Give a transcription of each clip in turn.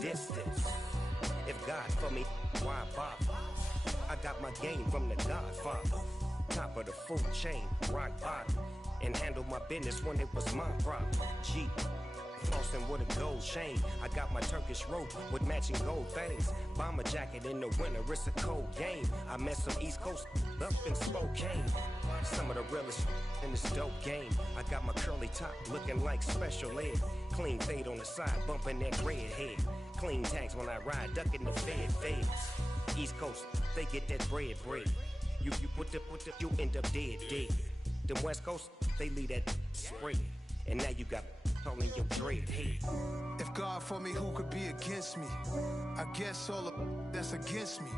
distance. If God for me, why bother? I got my game from the Godfather. Top of the food chain, rock bottom. And handle my business when it was my problem. G. Flossing with a gold chain. I got my Turkish rope with matching gold things. Bomber jacket in the winter, it's a cold game. I met some East Coast up in Spokane. Some of the realest in this dope game. I got my curly top looking like special ed. Clean fade on the side, bumping that red head. Clean tags when I ride, ducking the feds. East Coast, they get that bread. You put the, you end up dead. Them West Coast, they leave that spread. And now you got calling your dread head. If God for me, who could be against me? I guess all of that's against me.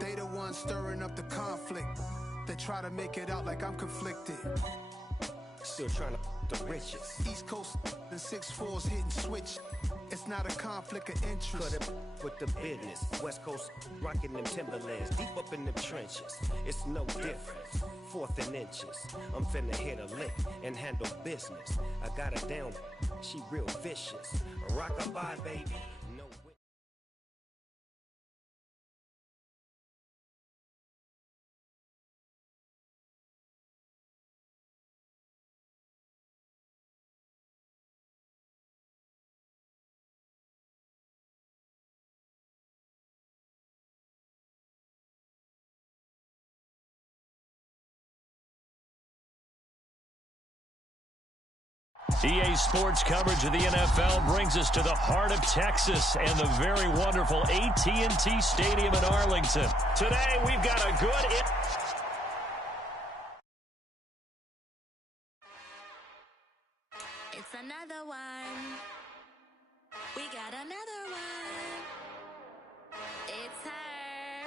They the ones stirring up the conflict. They try to make it out like I'm conflicted. Still trying to the riches. East Coast and 6'4's hitting switch. It's not a conflict of interest. Cut it with the business. West Coast rocking them Timberlands deep up in the trenches. It's no difference. 4th and inches. I'm finna hit a lick and handle business. I got her down. She real vicious. Rock-a-bye, baby. No. EA Sports coverage of the NFL brings us to the heart of Texas and the very wonderful AT&T Stadium in Arlington. Today, we've got a good... It's another one. We got another one. It's her.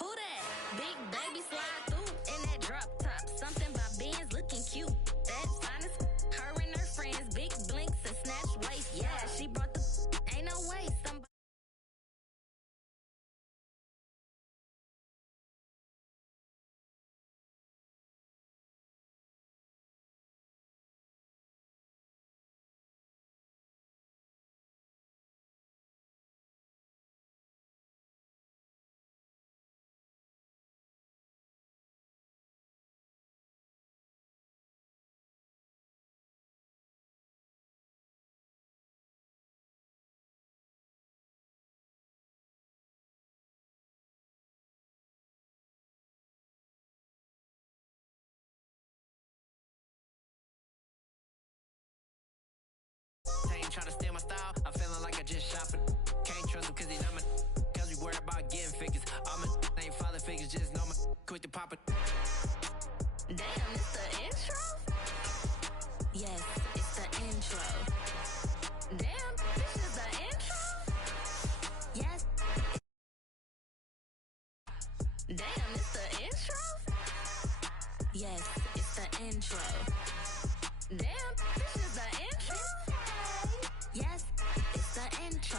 Who that? Big baby slide through in that drop top. Something by Benz looking cute. That's honest. Her and her friends, big blinks and snatch waist. Yeah, she brought the... Ain't no way somebody... Trying to steal my style, I'm feeling like I just shopping. Can't trust him cause he's not my cause we worried about getting figures. All my ain't father figures, just know my quick to pop it. Damn, it's the intro? Yes, it's the intro. Damn, this is the intro? Yes. Damn, it's the intro? Yes, it's the intro. Damn, this is the intro? Yes, it's the intro.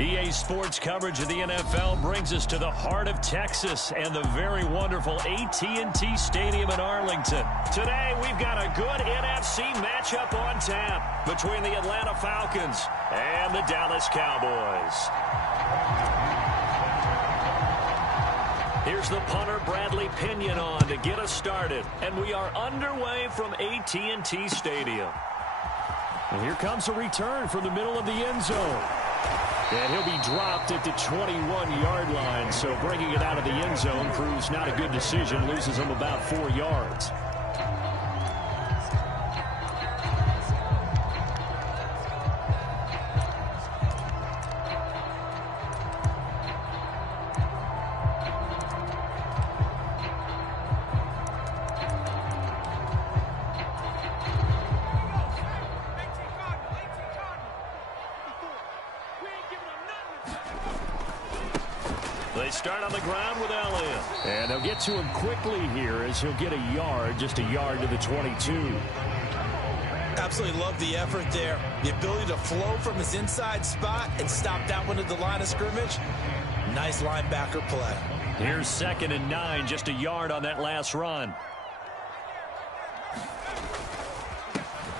EA Sports coverage of the NFL brings us to the heart of Texas and the very wonderful AT&T Stadium in Arlington. Today, we've got a good NFC matchup on tap between the Atlanta Falcons and the Dallas Cowboys. Here's the punter, Bradley Pinion, on to get us started. And we are underway from AT&T Stadium. And here comes a return from the middle of the end zone. And he'll be dropped at the 21-yard line, so bringing it out of the end zone proves not a good decision, loses him about 4 yards. They start on the ground with Elliott. And they'll get to him quickly here as he'll get a yard, just a yard to the 22. Absolutely love the effort there. The ability to flow from his inside spot and stop that one at the line of scrimmage. Nice linebacker play. Here's 2nd and 9, just a yard on that last run.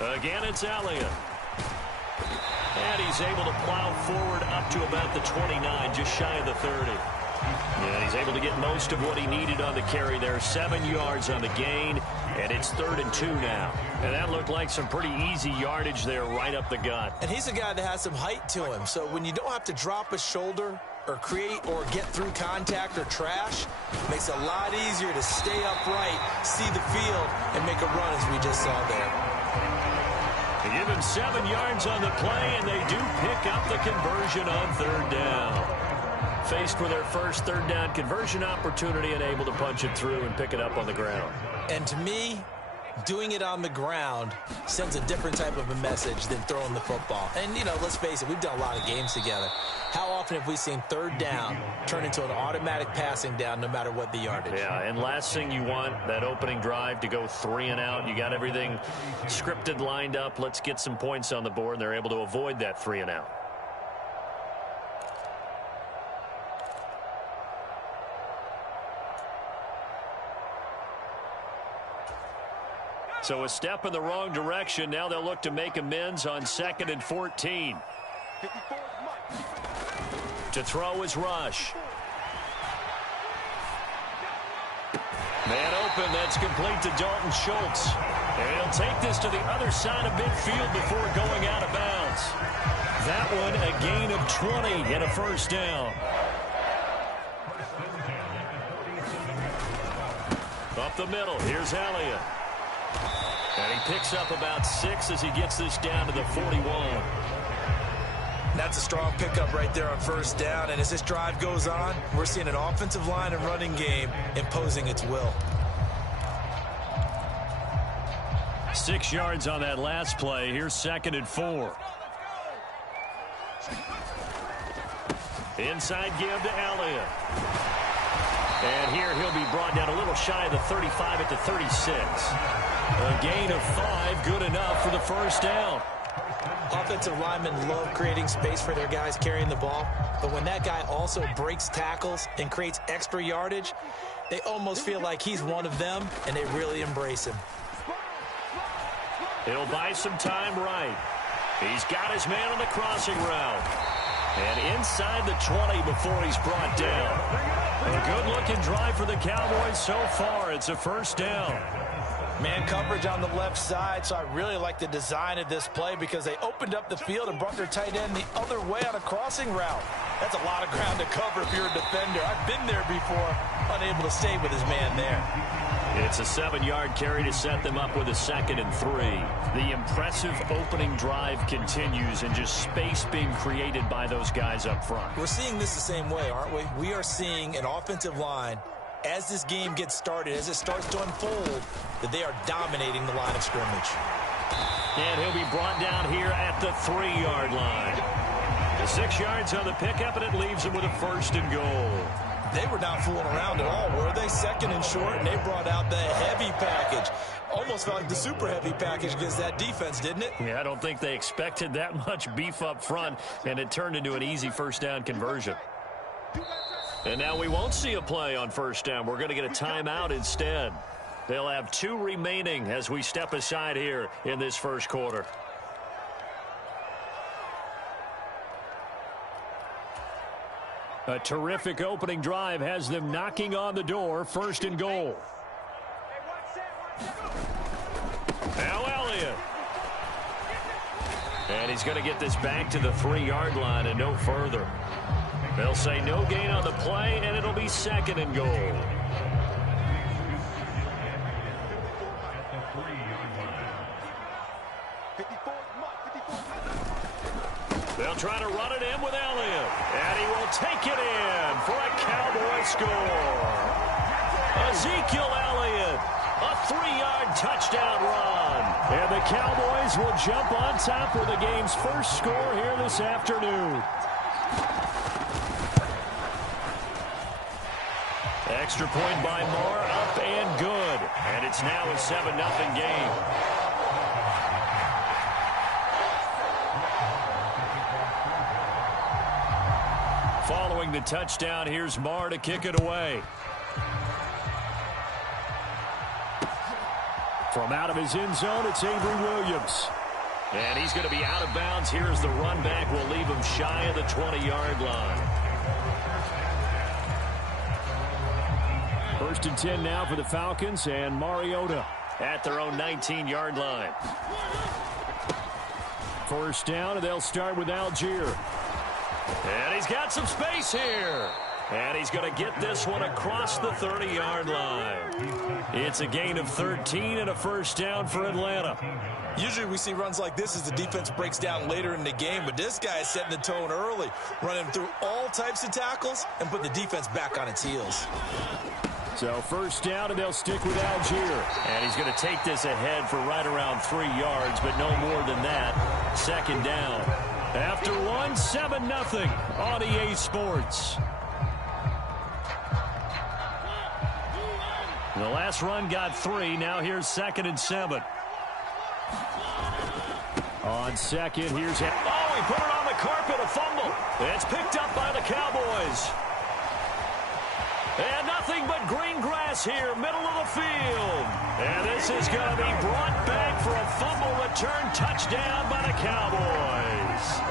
Again, it's Elliott. And he's able to plow forward up to about the 29, just shy of the 30. Yeah, he's able to get most of what he needed on the carry there. 7 yards on the gain, and it's 3rd and 2 now. And that looked like some pretty easy yardage there right up the gut. And he's a guy that has some height to him, so when you don't have to drop a shoulder or create or get through contact or trash, it makes it a lot easier to stay upright, see the field, and make a run as we just saw there. They give him 7 yards on the play, and they do pick up the conversion on 3rd down. Faced with their first 3rd down conversion opportunity and able to punch it through and pick it up on the ground. And to me, doing it on the ground sends a different type of a message than throwing the football. And, you know, let's face it, we've done a lot of games together. How often have we seen 3rd down turn into an automatic passing down no matter what the yardage? Yeah, and last thing you want, that opening drive to go 3 and out. You got everything scripted, lined up. Let's get some points on the board, and they're able to avoid that 3 and out. So a step in the wrong direction. Now they'll look to make amends on 2nd and 14. To throw is Rush. Man open, that's complete to Dalton Schultz. And he'll take this to the other side of midfield before going out of bounds. That one a gain of 20 and a 1st down. Up the middle, here's Elliott. And he picks up about 6 as he gets this down to the 41. That's a strong pickup right there on 1st down. And as this drive goes on, we're seeing an offensive line and running game imposing its will. 6 yards on that last play. Here's 2nd and 4. Inside give to Elliott. And here he'll be brought down a little shy of the 35 at the 36. A gain of 5, good enough for the 1st down. Offensive linemen love creating space for their guys carrying the ball, but when that guy also breaks tackles and creates extra yardage, they almost feel like he's one of them, and they really embrace him. He'll buy some time right. He's got his man on the crossing route. And inside the 20 before he's brought down. A good-looking drive for the Cowboys so far. It's a 1st down. Man coverage on the left side, so I really like the design of this play because they opened up the field and brought their tight end the other way on a crossing route. That's a lot of ground to cover if you're a defender. I've been there before, unable to stay with his man there. It's a 7-yard carry to set them up with a 2nd and 3. The impressive opening drive continues and just space being created by those guys up front. We're seeing this the same way, aren't we? We are seeing an offensive line, as this game gets started, as it starts to unfold, that they are dominating the line of scrimmage. And he'll be brought down here at the 3-yard line. 6 yards on the pickup, and it leaves him with a 1st and goal. They were not fooling around at all, were they? 2nd and short, and they brought out the heavy package. Almost felt like the super heavy package against that defense, didn't it? Yeah, I don't think they expected that much beef up front, and it turned into an easy 1st down conversion. And now we won't see a play on 1st down. We're going to get a timeout instead. They'll have 2 remaining as we step aside here in this 1st quarter. A terrific opening drive has them knocking on the door. 1st and goal. Now Elliott. And he's going to get this back to the 3-yard line and no further. They'll say no gain on the play, and it'll be 2nd and goal. They'll try to run it in with Elliott. And he will take it in for a Cowboy score. Ezekiel Elliott, a 3-yard touchdown run. And the Cowboys will jump on top with the game's first score here this afternoon. Extra point by Moore, up and good. And it's now a 7-0 game. Following the touchdown, here's Marr to kick it away. From out of his end zone, it's Avery Williams. And he's going to be out of bounds. Here's the run back. Will leave him shy of the 20-yard line. 1st and 10 now for the Falcons, and Mariota at their own 19-yard line. 1st down, and they'll start with Algier. And he's got some space here. And he's going to get this one across the 30-yard line. It's a gain of 13 and a 1st down for Atlanta. Usually we see runs like this as the defense breaks down later in the game, but this guy is setting the tone early, running through all types of tackles and put the defense back on its heels. So 1st down, and they'll stick with Algier. And he's going to take this ahead for right around 3 yards, but no more than that. 2nd down. After one, 7-0 on EA Sports. The last run got 3. Now here's 2nd and 7. On 2nd, here's him. Oh, he put it on the carpet, a fumble. It's picked up by the Cowboys. And nothing but green grass here, middle of the field. And this is going to be brought back for a fumble return touchdown by the Cowboys.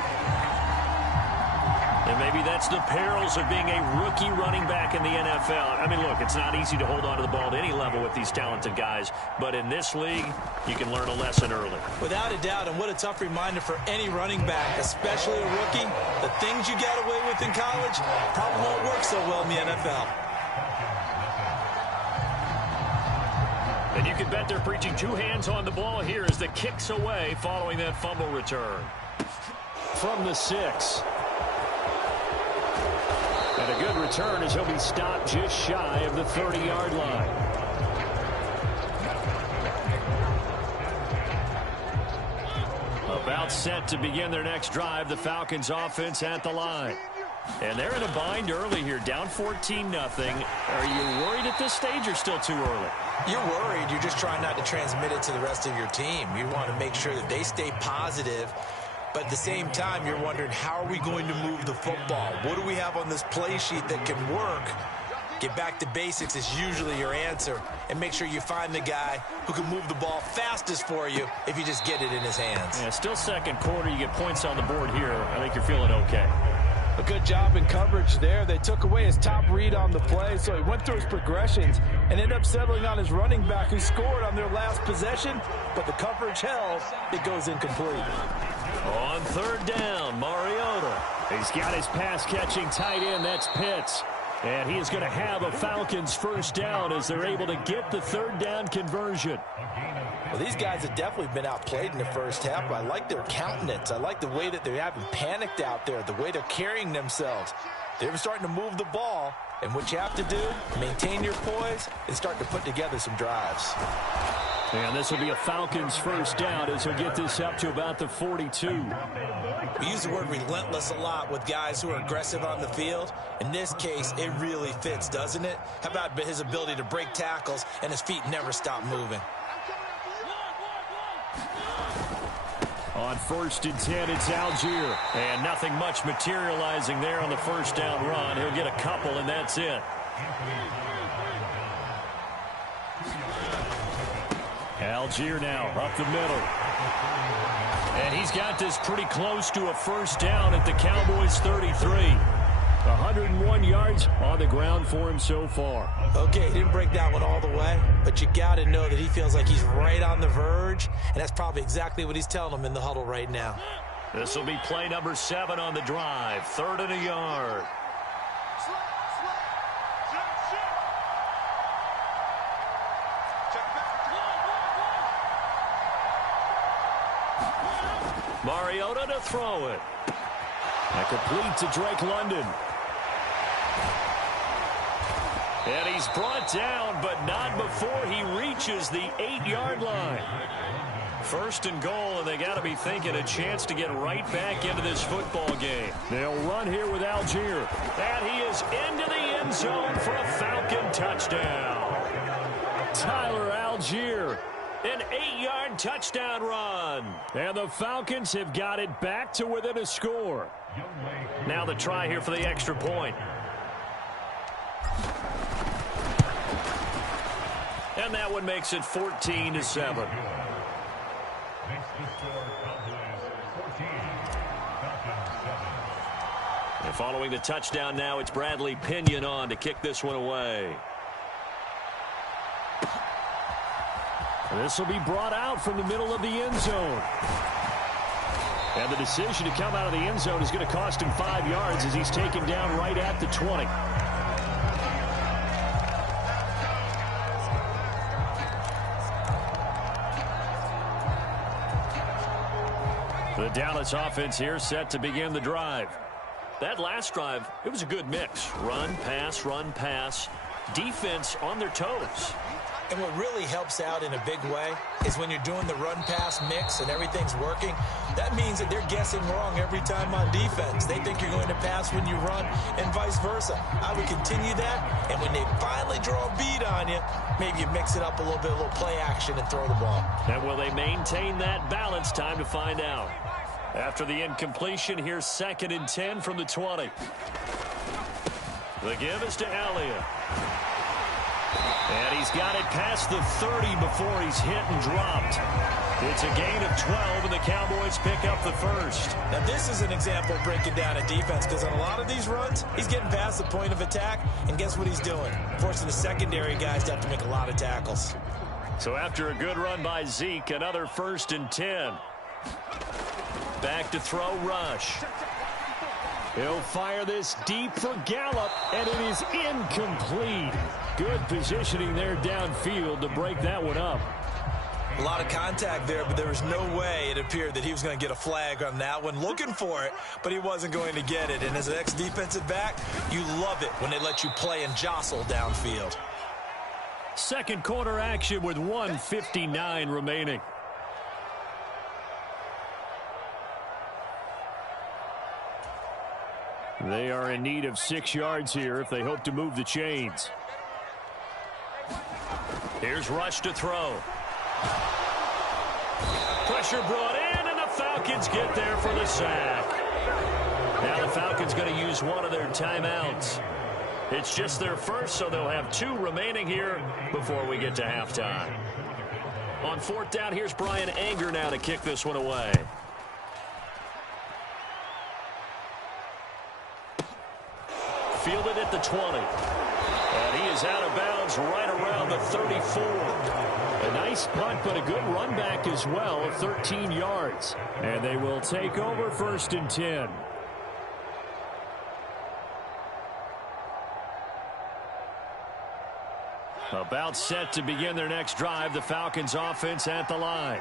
And maybe that's the perils of being a rookie running back in the NFL. I mean, look, it's not easy to hold on to the ball at any level with these talented guys. But in this league, you can learn a lesson early. Without a doubt, and what a tough reminder for any running back, especially a rookie. The things you got away with in college probably won't work so well in the NFL. And you can bet they're preaching 2 hands on the ball here as the kick's away following that fumble return. From the 6. And a good return as he'll be stopped just shy of the 30-yard line. About set to begin their next drive, the Falcons offense at the line. And they're in a bind early here, down 14-0. Are you worried at this stage or still too early? You're worried. You're just trying not to transmit it to the rest of your team. You want to make sure that they stay positive. But at the same time, you're wondering, how are we going to move the football? What do we have on this play sheet that can work? Get back to basics is usually your answer. And make sure you find the guy who can move the ball fastest for you if you just get it in his hands. Yeah, still 2nd quarter. You get points on the board here. I think you're feeling okay. A good job in coverage there. They took away his top read on the play, so he went through his progressions and ended up settling on his running back who scored on their last possession, but the coverage held. It goes incomplete. On 3rd down, Mariota. He's got his pass-catching tight end. That's Pitts. And he is going to have a Falcons 1st down as they're able to get the 3rd down conversion. Well, these guys have definitely been outplayed in the 1st half, but I like their countenance. I like the way that they haven't panicked out there, the way they're carrying themselves. They're starting to move the ball, and what you have to do, maintain your poise and start to put together some drives. And this will be a Falcons 1st down as he'll get this up to about the 42. We use the word relentless a lot with guys who are aggressive on the field. In this case, it really fits, doesn't it? How about his ability to break tackles and his feet never stop moving? On 1st and 10, it's Algier. And nothing much materializing there on the 1st down run. He'll get a couple, and that's it. Algier now up the middle. And he's got this pretty close to a 1st down at the Cowboys' 33. 101 yards on the ground for him so far. Okay, he didn't break that one all the way, but you got to know that he feels like he's right on the verge, and that's probably exactly what he's telling them in the huddle right now. This will be play number 7 on the drive. 3rd and a yard. Mariota to throw it. And complete to Drake London. And he's brought down, but not before he reaches the 8-yard line. 1st and goal, and they got to be thinking a chance to get right back into this football game. They'll run here with Algier. And he is into the end zone for a Falcon touchdown. Tyler Algier An 8-yard touchdown run. And the Falcons have got it back to within a score. Now the try here for the extra point. And that one makes it 14-7. And following the touchdown now, it's Bradley Pinion on to kick this one away. This will be brought out from the middle of the end zone. And the decision to come out of the end zone is going to cost him 5 yards as he's taken down right at the 20. The Dallas offense here set to begin the drive. That last drive, it was a good mix. Run, pass, defense on their toes. And what really helps out in a big way is when you're doing the run-pass mix and everything's working, that means that they're guessing wrong every time on defense. They think you're going to pass when you run and vice versa. I would continue that, and when they finally draw a bead on you, maybe you mix it up a little bit, a little play action, and throw the ball. And will they maintain that balance? Time to find out. After the incompletion, here's 2nd and 10 from the 20. The give is to Elliott. And he's got it past the 30 before he's hit and dropped. It's a gain of 12, and the Cowboys pick up the first. Now, this is an example of breaking down a defense, because on a lot of these runs, he's getting past the point of attack, and guess what he's doing? Forcing the secondary guys to have to make a lot of tackles. So after a good run by Zeke, another 1st and 10. Back to throw, Rush. He'll fire this deep for Gallup, and it is incomplete. Good positioning there downfield to break that one up. A lot of contact there, but there was no way it appeared that he was going to get a flag on that one. Looking for it, but he wasn't going to get it. And as an ex-defensive back, you love it when they let you play and jostle downfield. Second quarter action with 1:59 remaining. They are in need of 6 yards here if they hope to move the chains. Here's Rush to throw. Pressure brought in, and the Falcons get there for the sack. Now the Falcons going to use one of their timeouts. It's just their first, so they'll have 2 remaining here before we get to halftime. On 4th down, here's Brian Anger now to kick this one away. Fielded at the 20. And he is out of bounds right around the 34. A nice punt, but a good run back as well of 13 yards. And they will take over 1st and 10. About set to begin their next drive. The Falcons offense at the line.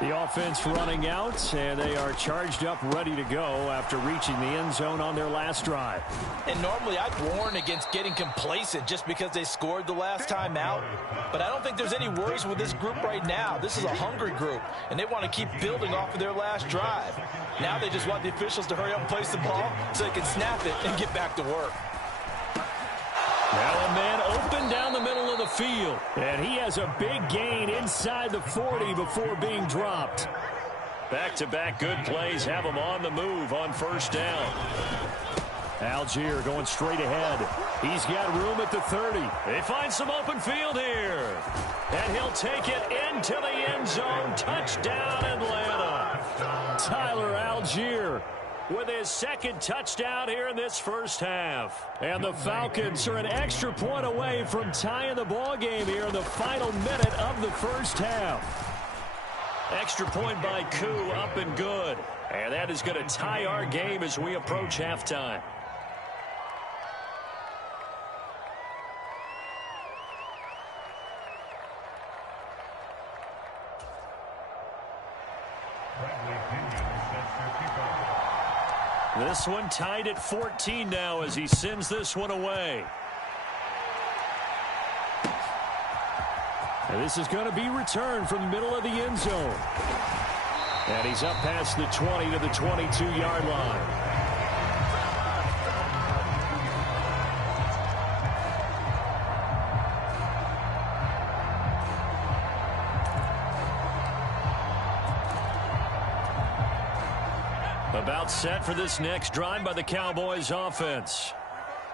The offense running out, and they are charged up, ready to go after reaching the end zone on their last drive. And normally I'd warn against getting complacent just because they scored the last time out. But I don't think there's any worries with this group right now. This is a hungry group, and they want to keep building off of their last drive. Now they just want the officials to hurry up and place the ball so they can snap it and get back to work. Now a man open down the middle of the field. And he has a big gain inside the 40 before being dropped. Back-to-back good plays have him on the move on 1st down. Algier going straight ahead. He's got room at the 30. They find some open field here. And he'll take it into the end zone. Touchdown, Atlanta. Tyler Algier with his 2nd touchdown here in this first half. And the Falcons are an extra point away from tying the ball game here in the final minute of the first half. Extra point by Koo, up and good. And that is going to tie our game as we approach halftime. This one tied at 14 now as he sends this one away. And this is going to be returned from the middle of the end zone. And he's up past the 20 to the 22-yard line. About set for this next drive by the Cowboys offense.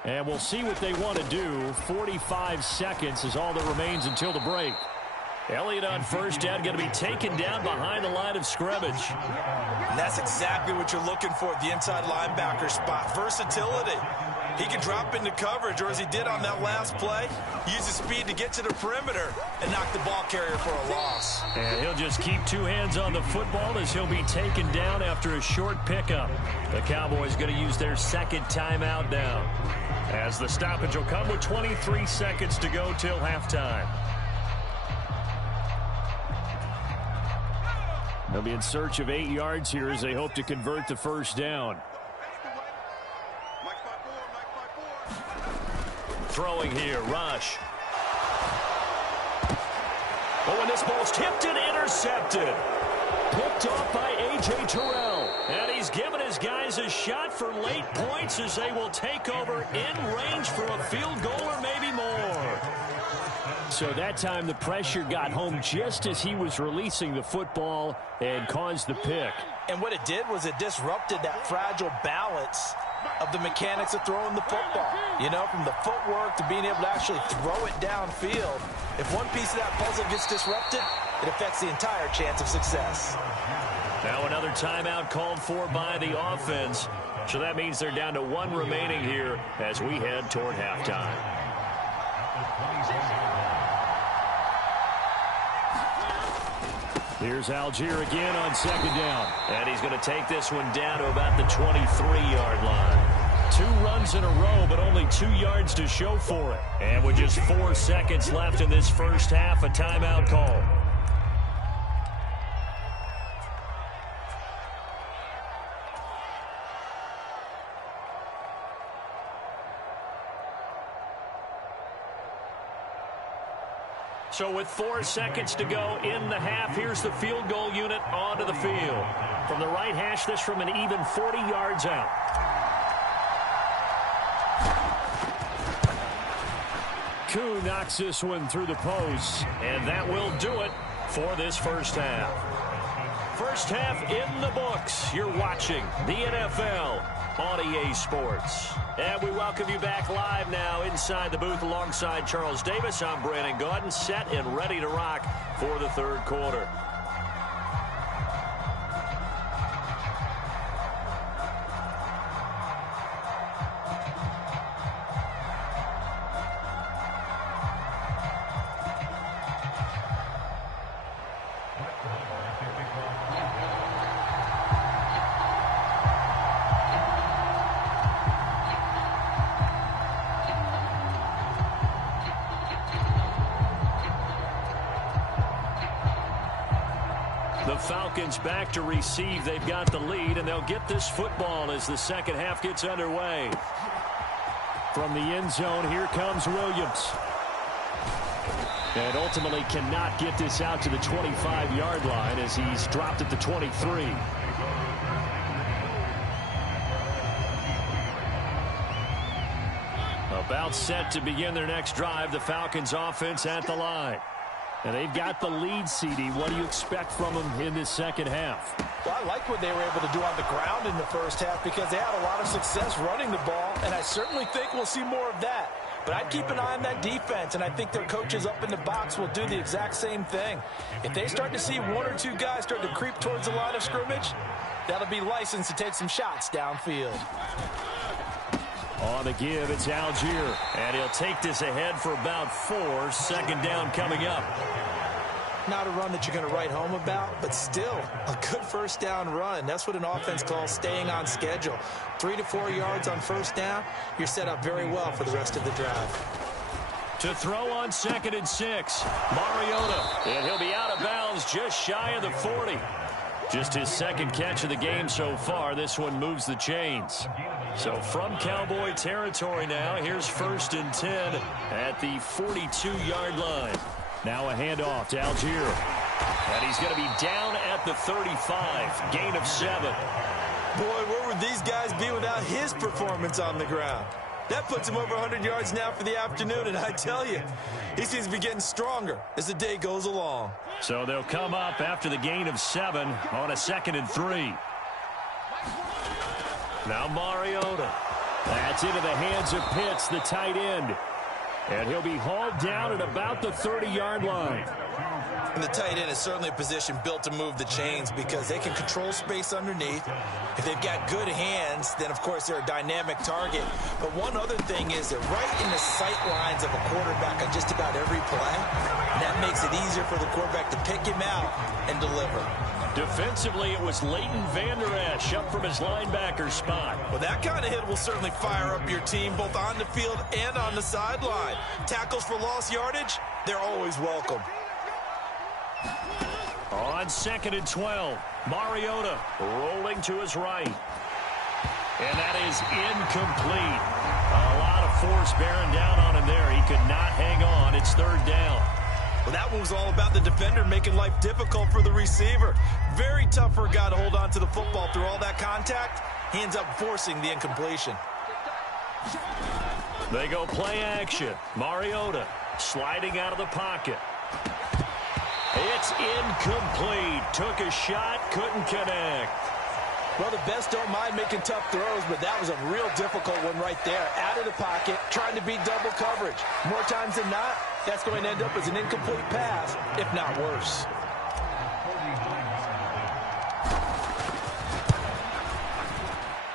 And we'll see what they want to do. 45 seconds is all that remains until the break. Elliott on first down, going to be taken down behind the line of scrimmage. And that's exactly what you're looking for at the inside linebacker spot. Versatility. He can drop into coverage, or as he did on that last play, use his speed to get to the perimeter and knock the ball carrier for a loss. And he'll just keep two hands on the football as he'll be taken down after a short pickup. The Cowboys going to use their second timeout now, as the stoppage will come with 23 seconds to go till halftime. They'll be in search of 8 yards here as they hope to convert the first down. Throwing here, Rush. Oh, and this ball's tipped and intercepted. Picked off by A.J. Terrell. And he's given his guys a shot for late points as they will take over in range for a field goal or maybe more. So that time the pressure got home just as he was releasing the football and caused the pick. And what it did was it disrupted that fragile balance of the mechanics of throwing the football. You know, from the footwork to being able to actually throw it downfield. If one piece of that puzzle gets disrupted, it affects the entire chance of success. Now another timeout called for by the offense. So that means they're down to one remaining here as we head toward halftime. Here's Algier again on second down. And he's going to take this one down to about the 23-yard line. 2 runs in a row, but only 2 yards to show for it. And with just 4 seconds left in this first half, a timeout call. So with 4 seconds to go in the half, here's the field goal unit onto the field. From the right hash, this from an even 40 yards out. Koo knocks this one through the post, and that will do it for this first half. First half in the books. You're watching the NFL on EA Sports. And we welcome you back live now inside the booth alongside Charles Davis. I'm Brandon Gaudin, set and ready to rock for the third quarter. Falcons back to receive. They've got the lead, and they'll get this football as the second half gets underway. From the end zone, here comes Williams. And ultimately cannot get this out to the 25-yard line as he's dropped at the 23. About set to begin their next drive, the Falcons offense at the line. And they've got the lead, CD. What do you expect from them in this second half? Well, I like what they were able to do on the ground in the first half because they had a lot of success running the ball, and I certainly think we'll see more of that. But I'd keep an eye on that defense, and I think their coaches up in the box will do the exact same thing. If they start to see 1 or 2 guys start to creep towards the line of scrimmage, that'll be licensed to take some shots downfield. On the give, it's Algier. And he'll take this ahead for about 4. Second down coming up. Not a run that you're going to write home about, but still a good first down run. That's what an offense calls staying on schedule. 3 to 4 yards on first down, you're set up very well for the rest of the drive. To throw on 2nd and 6, Mariota. And he'll be out of bounds just shy of the 40. Just his second catch of the game so far. This one moves the chains. So from Cowboy territory now, here's 1st and 10 at the 42-yard line. Now a handoff to Algier. And he's going to be down at the 35. Gain of 7. Boy, where would these guys be without his performance on the ground? That puts him over 100 yards now for the afternoon, and I tell you, he seems to be getting stronger as the day goes along. So they'll come up after the gain of 7 on a 2nd and 3. Now Mariota. That's into the hands of Pitts, the tight end. And he'll be hauled down at about the 30-yard line. And the tight end is certainly a position built to move the chains because they can control space underneath. If they've got good hands, then, of course, they're a dynamic target. But one other thing is that right in the sight lines of a quarterback on just about every play, and that makes it easier for the quarterback to pick him out and deliver. Defensively, it was Leighton Vander Esch up from his linebacker spot. Well, that kind of hit will certainly fire up your team both on the field and on the sideline. Tackles for lost yardage, they're always welcome. On 2nd and 12, Mariota rolling to his right. And that is incomplete. A lot of force bearing down on him there. He could not hang on. It's 3rd down. Well, that one was all about the defender making life difficult for the receiver. Very tough for a guy to hold on to the football through all that contact. He ends up forcing the incompletion. They go play action. Mariota sliding out of the pocket. It's incomplete. Took a shot, couldn't connect. Well, the best don't mind making tough throws, but that was a real difficult one right there. Out of the pocket, trying to beat double coverage. More times than not, that's going to end up as an incomplete pass, if not worse.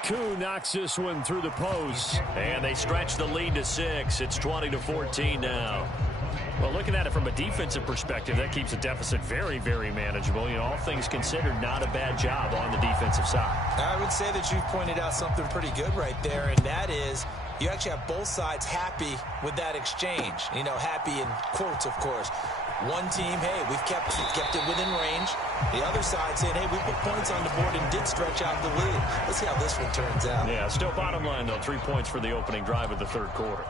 Koo knocks this one through the post, and they stretch the lead to 6. It's 20-14 now. Well, looking at it from a defensive perspective, that keeps the deficit very, very manageable. You know, all things considered, not a bad job on the defensive side. I would say that you've pointed out something pretty good right there, and that is you actually have both sides happy with that exchange. You know, happy in quotes, of course. One team, hey, we've kept it within range. The other side saying, hey, we put points on the board and did stretch out the lead. Let's see how this one turns out. Yeah, still bottom line, though, 3 points for the opening drive of the 3rd quarter.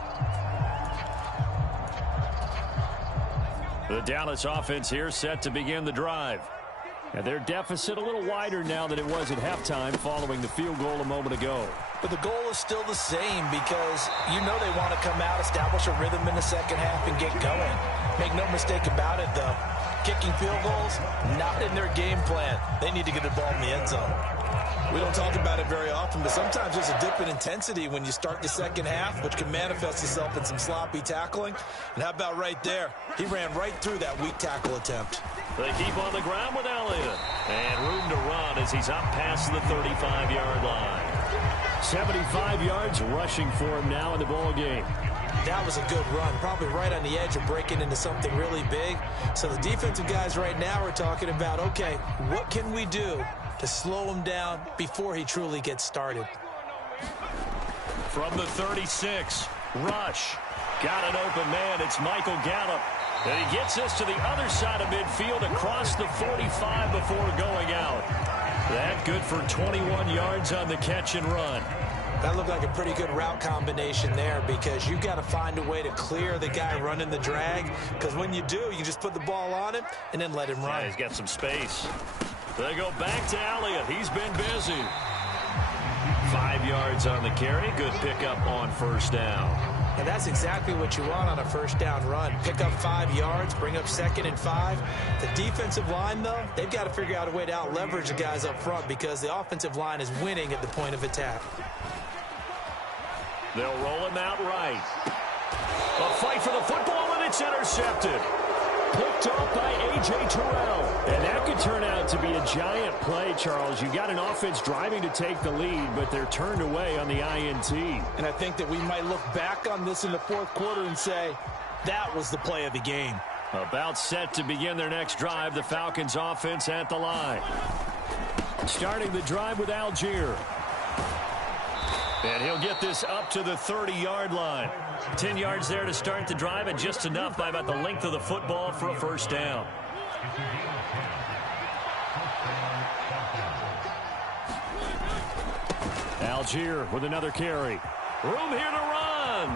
The Dallas offense here set to begin the drive. And their deficit a little wider now than it was at halftime following the field goal a moment ago. But the goal is still the same because you know they want to come out, establish a rhythm in the second half, and get going. Make no mistake about it, though. Kicking field goals, not in their game plan. They need to get the ball in the end zone. We don't talk about it very often, but sometimes there's a dip in intensity when you start the second half, which can manifest itself in some sloppy tackling. And how about right there? He ran right through that weak tackle attempt. They keep on the ground with Elliott. And room to run as he's up past the 35-yard line. 75 yards rushing for him now in the ball game. That was a good run, probably right on the edge of breaking into something really big. So the defensive guys right now are talking about, okay, what can we do to slow him down before he truly gets started? From the 36, rush. Got an open man. It's Michael Gallup. And he gets this to the other side of midfield across the 45 before going out. That good for 21 yards on the catch and run. That looked like a pretty good route combination there because you've got to find a way to clear the guy running the drag, because when you do, you just put the ball on him and then let him run. Yeah, he's got some space. They go back to Elliott. He's been busy. 5 yards on the carry. Good pickup on 1st down. And that's exactly what you want on a 1st down run. Pick up 5 yards, bring up 2nd and 5. The defensive line, though, they've got to figure out a way to out-leverage the guys up front because the offensive line is winning at the point of attack. They'll roll him out right. A fight for the football, and it's intercepted. Picked off by A.J. Terrell. And that could turn out to be a giant play, Charles. You got an offense driving to take the lead, but they're turned away on the INT. And I think that we might look back on this in the 4th quarter and say, that was the play of the game. About set to begin their next drive, the Falcons offense at the line. Starting the drive with Algier. And he'll get this up to the 30-yard line. 10 yards there to start the drive, and just enough by about the length of the football for a 1st down. Algier with another carry. Room here to run.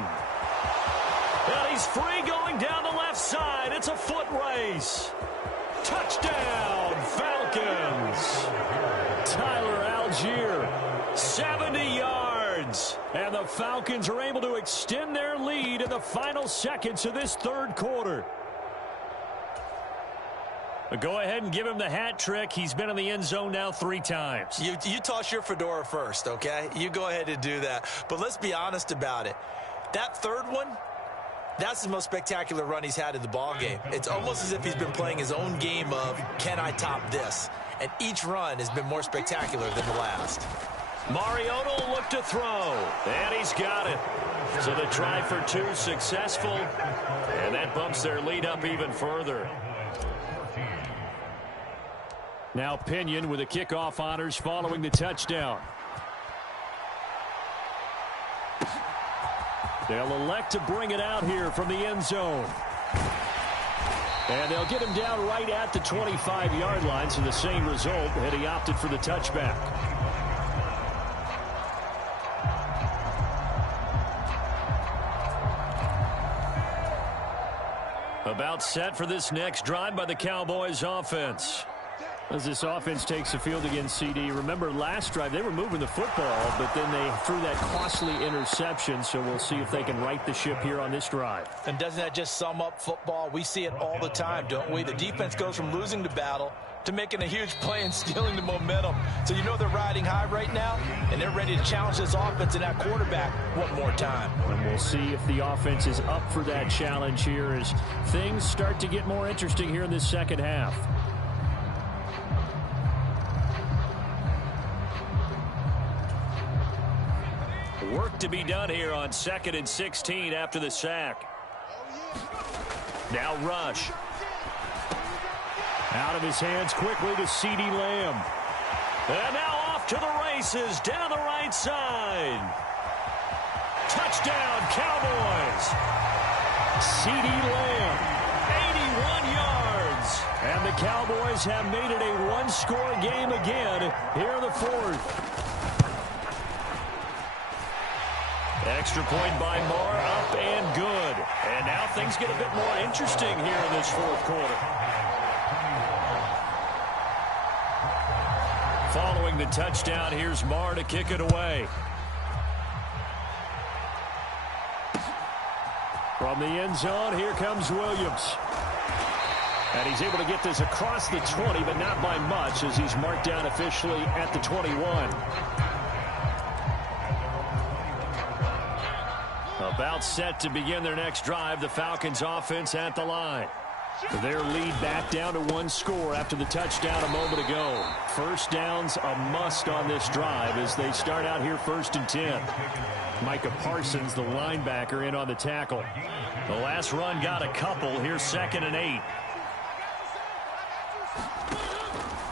And he's free going down the left side. It's a foot race. Touchdown, Falcons. Tyler Algier, 70 yards. And the Falcons are able to extend their lead in the final seconds of this 3rd quarter. Go ahead and give him the hat trick. He's been in the end zone now 3 times. You toss your fedora first, okay? You go ahead and do that. But let's be honest about it. That third one, that's the most spectacular run he's had in the ballgame. It's almost as if he's been playing his own game of, can I top this? And each run has been more spectacular than the last. Mariota will look to throw, and he's got it. So the try for 2 successful, and that bumps their lead up even further. Now Pinion with the kickoff honors following the touchdown. They'll elect to bring it out here from the end zone. And they'll get him down right at the 25-yard line, so the same result had he opted for the touchback. About set for this next drive by the Cowboys offense. As this offense takes the field against CD, remember last drive they were moving the football, but then they threw that costly interception, so we'll see if they can right the ship here on this drive. And doesn't that just sum up football? We see it all the time, don't we? The defense goes from losing the battle to making a huge play and stealing the momentum. So you know they're riding high right now, and they're ready to challenge this offense and that quarterback one more time. And we'll see if the offense is up for that challenge here as things start to get more interesting here in this second half. Work to be done here on 2nd and 16 after the sack. Now Rush. Out of his hands quickly to CeeDee Lamb. And now off to the races down the right side. Touchdown, Cowboys. CeeDee Lamb, 81 yards. And the Cowboys have made it a one-score game again here in the 4th. Extra point by Moore, up and good. And now things get a bit more interesting here in this 4th quarter. Following the touchdown, here's Moore to kick it away. From the end zone, here comes Williams. And he's able to get this across the 20, but not by much as he's marked down officially at the 21. About set to begin their next drive, the Falcons offense at the line. Their lead back down to 1 score after the touchdown a moment ago. First down's a must on this drive as they start out here 1st and 10. Micah Parsons, the linebacker, in on the tackle. The last run got a couple. Here's 2nd and 8.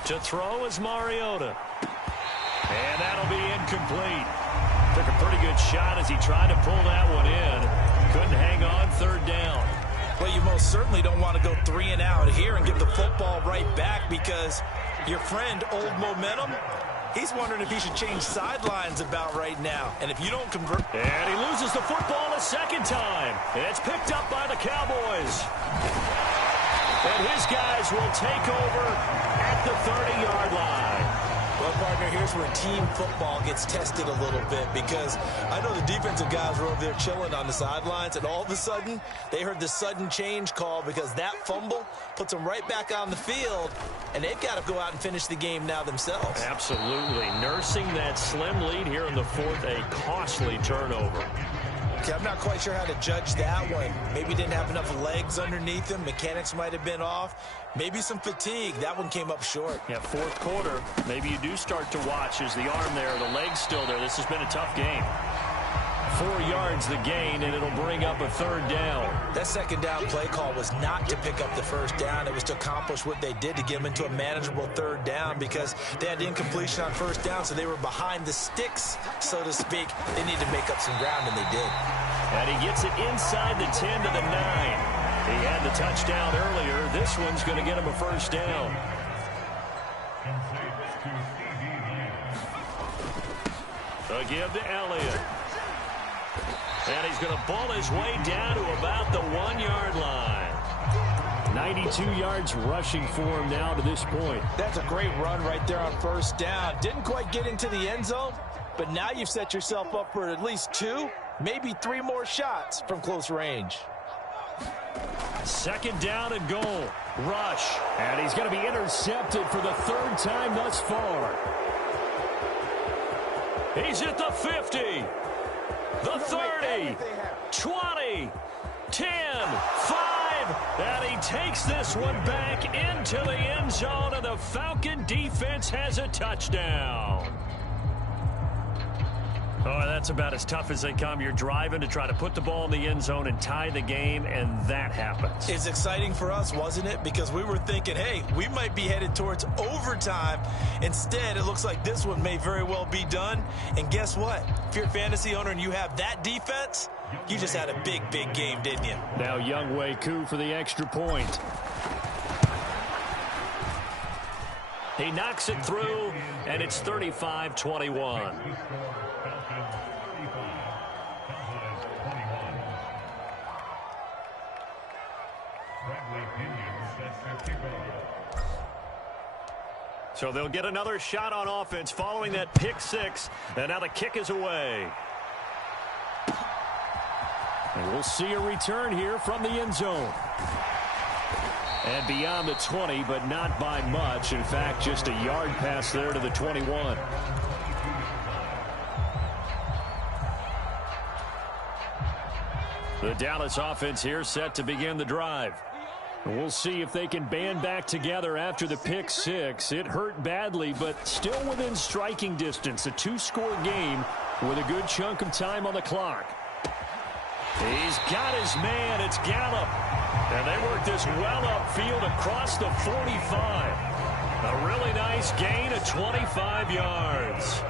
To throw is Mariota. And that'll be incomplete. Took a pretty good shot as he tried to pull that one in. Couldn't hang on 3rd down. Well, you most certainly don't want to go 3 and out here and give the football right back because your friend, Old Momentum, he's wondering if he should change sidelines about right now. And if you don't convert... And he loses the football a 2nd time. It's picked up by the Cowboys. And his guys will take over at the 30-yard line. Well, partner, here's where team football gets tested a little bit because I know the defensive guys were over there chilling on the sidelines, and all of a sudden, they heard the sudden change call because that fumble puts them right back on the field, and they've got to go out and finish the game now themselves. Absolutely. Nursing that slim lead here in the 4th, a costly turnover. Okay, I'm not quite sure how to judge that one. Maybe didn't have enough legs underneath him. Mechanics might have been off. Maybe some fatigue. That one came up short. Yeah, 4th quarter. Maybe you do start to watch as the arm there, the leg's still there. This has been a tough game. 4 yards the gain, and it'll bring up a 3rd down. That 2nd down play call was not to pick up the 1st down. It was to accomplish what they did to get them into a manageable 3rd down because they had incompletion on 1st down, so they were behind the sticks, so to speak. They needed to make up some ground, and they did. And he gets it inside the 10 to the 9. He had the touchdown earlier. This one's going to get him a 1st down. A give to Elliott. And he's going to ball his way down to about the 1-yard line. 92 yards rushing for him now to this point. That's a great run right there on 1st down. Didn't quite get into the end zone, but now you've set yourself up for at least 2, maybe 3 more shots from close range. Second down and goal. Rush. And he's going to be intercepted for the third time thus far. He's at the 50. The 30. 20. 10. 5. And he takes this one back into the end zone, and the Falcon defense has a touchdown. Oh, that's about as tough as they come. You're driving to try to put the ball in the end zone and tie the game, and that happens. It's exciting for us, wasn't it? Because we were thinking, hey, we might be headed towards overtime. Instead, it looks like this one may very well be done. And guess what? If you're a fantasy owner and you have that defense, you just had a big, big game, didn't you? Now Younghoe Koo for the extra point. He knocks it through, and it's 35-21. So they'll get another shot on offense following that pick six, and now the kick is away. And we'll see a return here from the end zone. And beyond the 20, but not by much. In fact, just a yard pass there to the 21. The Dallas offense here set to begin the drive. And we'll see if they can band back together after the pick six. It hurt badly, but still within striking distance. A two-score game with a good chunk of time on the clock. He's got his man. It's Gallup. And they work this well upfield across the 45. A really nice gain of 25 yards.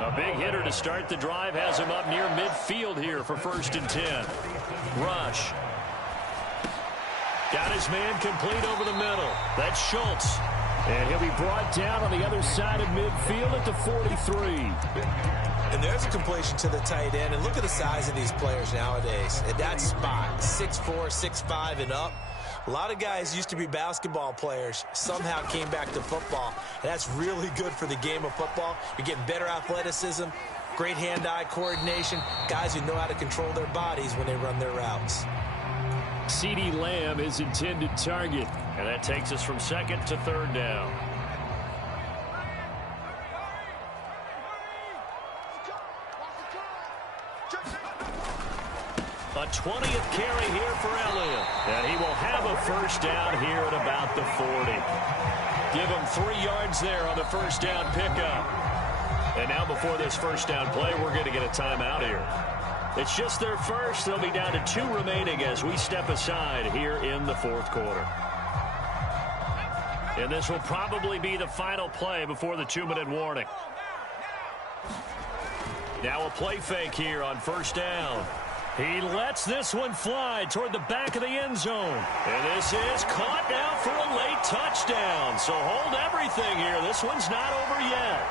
A big hitter to start the drive has him up near midfield here for 1st and 10. Rush. Got his man complete over the middle. That's Schultz. And he'll be brought down on the other side of midfield at the 43. And there's a completion to the tight end. And look at the size of these players nowadays. At that spot, 6'4", 6'5", and up. A lot of guys used to be basketball players, somehow came back to football. And that's really good for the game of football. You're getting better athleticism, great hand-eye coordination, guys who know how to control their bodies when they run their routes. CeeDee Lamb is intended target. And that takes us from 2nd to 3rd down. A 20th carry here for Elliott. And he will have a 1st down here at about the 40. Give him 3 yards there on the 1st down pickup. And now before this 1st down play, we're going to get a timeout here. It's just their first. They'll be down to 2 remaining as we step aside here in the 4th quarter. And this will probably be the final play before the 2-minute warning. Now a play fake here on 1st down. He lets this one fly toward the back of the end zone. And this is caught now for a late touchdown. So hold everything here. This one's not over yet.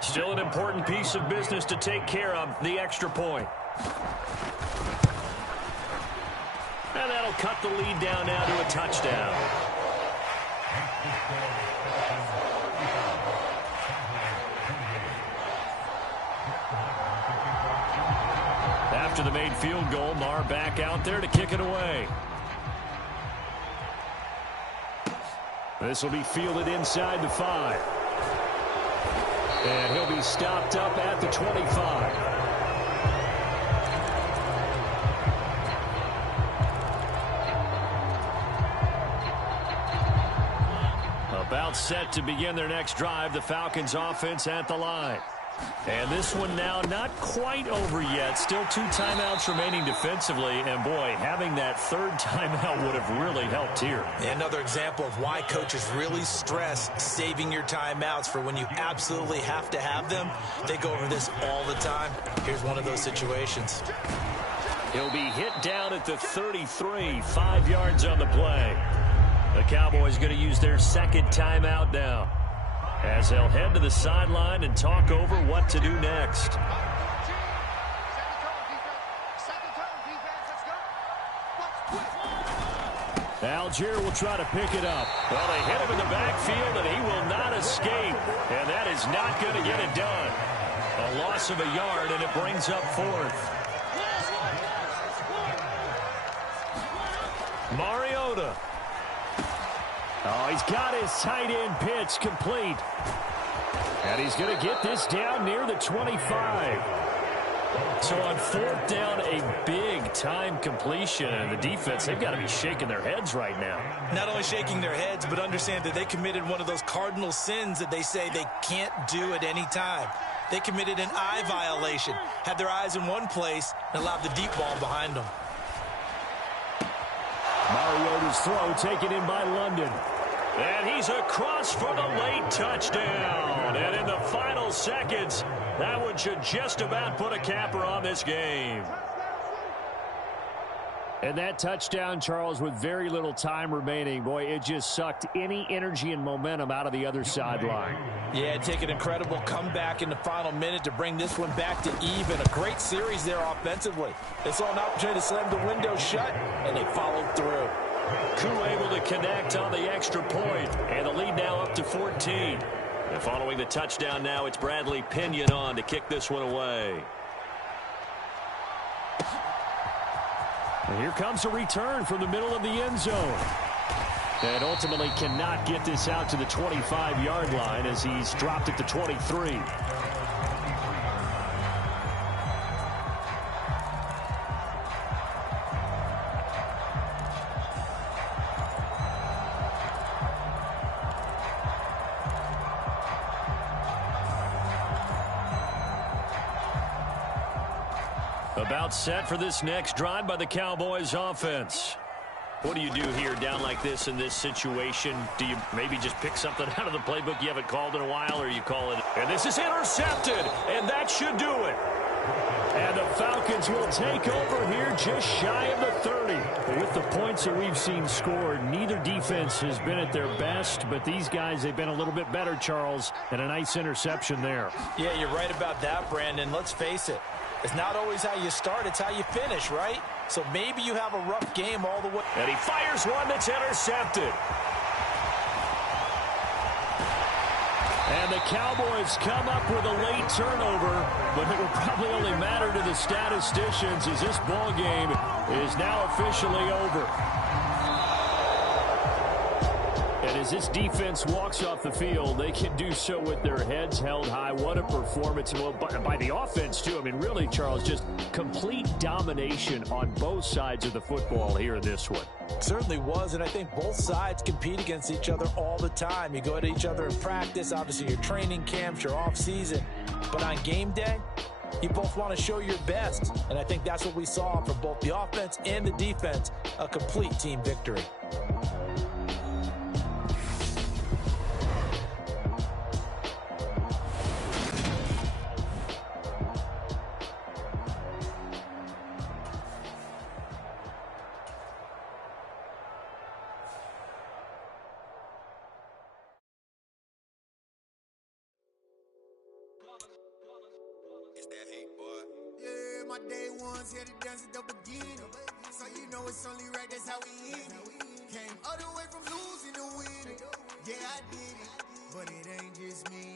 Still an important piece of business to take care of, the extra point. And that'll cut the lead down now to a touchdown. After the made field goal, Marr back out there to kick it away. This will be fielded inside the 5. And he'll be stopped up at the 25. About set to begin their next drive, the Falcons offense at the line. And this one now not quite over yet. Still 2 timeouts remaining defensively. And, boy, having that 3rd timeout would have really helped here. Another example of why coaches really stress saving your timeouts for when you absolutely have to have them. They go over this all the time. Here's one of those situations. He'll be hit down at the 33, 5 yards on the play. The Cowboys going to use their 2nd timeout now, as they'll head to the sideline and talk over what to do next. Algier will try to pick it up. Well, they hit him in the backfield, and he will not escape. And that is not going to get it done. A loss of a yard, and it brings up 4th. Mariota. Oh, he's got his tight end pitch complete. And he's going to get this down near the 25. So on fourth down, a big-time completion. And the defense, they've got to be shaking their heads right now. Not only shaking their heads, but understand that they committed one of those cardinal sins that they say they can't do at any time. They committed an eye violation, had their eyes in one place, and allowed the deep ball behind them. Mariota's throw taken in by London. And he's across for the late touchdown. And in the final seconds, that one should just about put a capper on this game. And that touchdown, Charles, with very little time remaining, boy, it just sucked any energy and momentum out of the other sideline. Yeah, take an incredible comeback in the final minute to bring this one back to even. A great series there offensively. They saw an opportunity to slam the window shut, and they followed through. Koo able to connect on the extra point, and the lead now up to 14. And following the touchdown now, it's Bradley Pinion on to kick this one away. And here comes a return from the middle of the end zone. And ultimately cannot get this out to the 25-yard line as he's dropped at the 23. About set for this next drive by the Cowboys offense. What do you do here down like this in this situation? Do you maybe just pick something out of the playbook you haven't called in a while, or you call it? And this is intercepted, and that should do it. And the Falcons will take over here just shy of the 30. With the points that we've seen scored, neither defense has been at their best, but these guys, they've been a little bit better, Charles, and a nice interception there. Yeah, you're right about that, Brandon. Let's face it. It's not always how you start, it's how you finish, right? So maybe you have a rough game all the way. And he fires one that's intercepted. And the Cowboys come up with a late turnover, but it will probably only matter to the statisticians as this ball game is now officially over. And as this defense walks off the field, they can do so with their heads held high. What a performance. Well, by the offense, too. I mean, really, Charles, just complete domination on both sides of the football here in this one. Certainly was, and I think both sides compete against each other all the time. You go at each other in practice, obviously your training camps, your off-season. But on game day, you both want to show your best. And I think that's what we saw from both the offense and the defense, a complete team victory. Yeah, my day ones here to dance at the beginning. So you know it's only right, that's how we end it. Came all the way from losing to winning. Yeah, I did it, but it ain't just me.